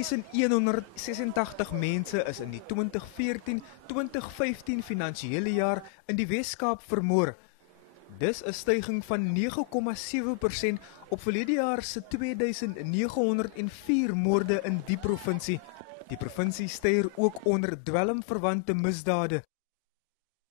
2186 mense is in die 2014-2015 finansiële jaar in die Wes-Kaap vermoor. Dis 'n styging van 9,7% op verlede jaar se 2904 moorde in die provinsie. Die provinsie styr ook onder dwelmverwante misdade.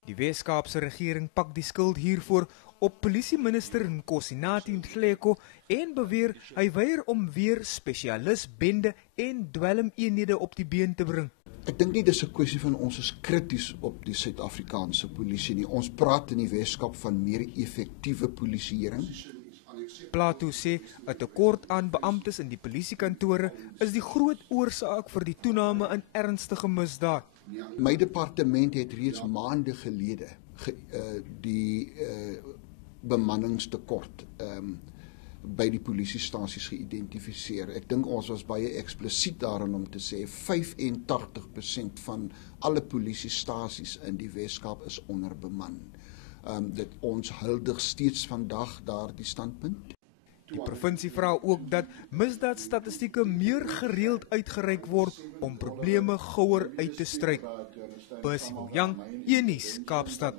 Die Wes-Kaapse regering pak die skuld hiervoor op polisieminister Nkosinathi Nhleko en beweer hy weier om weer spesialisbende en dwelmeenhede op die been te bring. Ek dink nie dis 'n kwessie van ons is krities op die Suid-Afrikaanse polisie nie. Ons praat in die Wes-Kaap van meer effektiewe polisieering. Plato sê 'n tekort aan beamptes in die polisiekantore is die groot oorsaak vir die toename in ernstige misdaad. My departement het reeds maande gelede die bemanningstekort by die polisiestasies geïdentifiseer. Ek dink ons was baie eksplisiet daarin om te sê 85% van alle polisiestasies in die Wes-Kaap is onderbeman. Dit ons huldig steeds vandag daardie standpunt. Die provinsie vra ook dat misdaadstatistieke meer gereeld uitgereik word om probleme gouer uit te stryk. Percy Moyang, Unies, Kaapstad.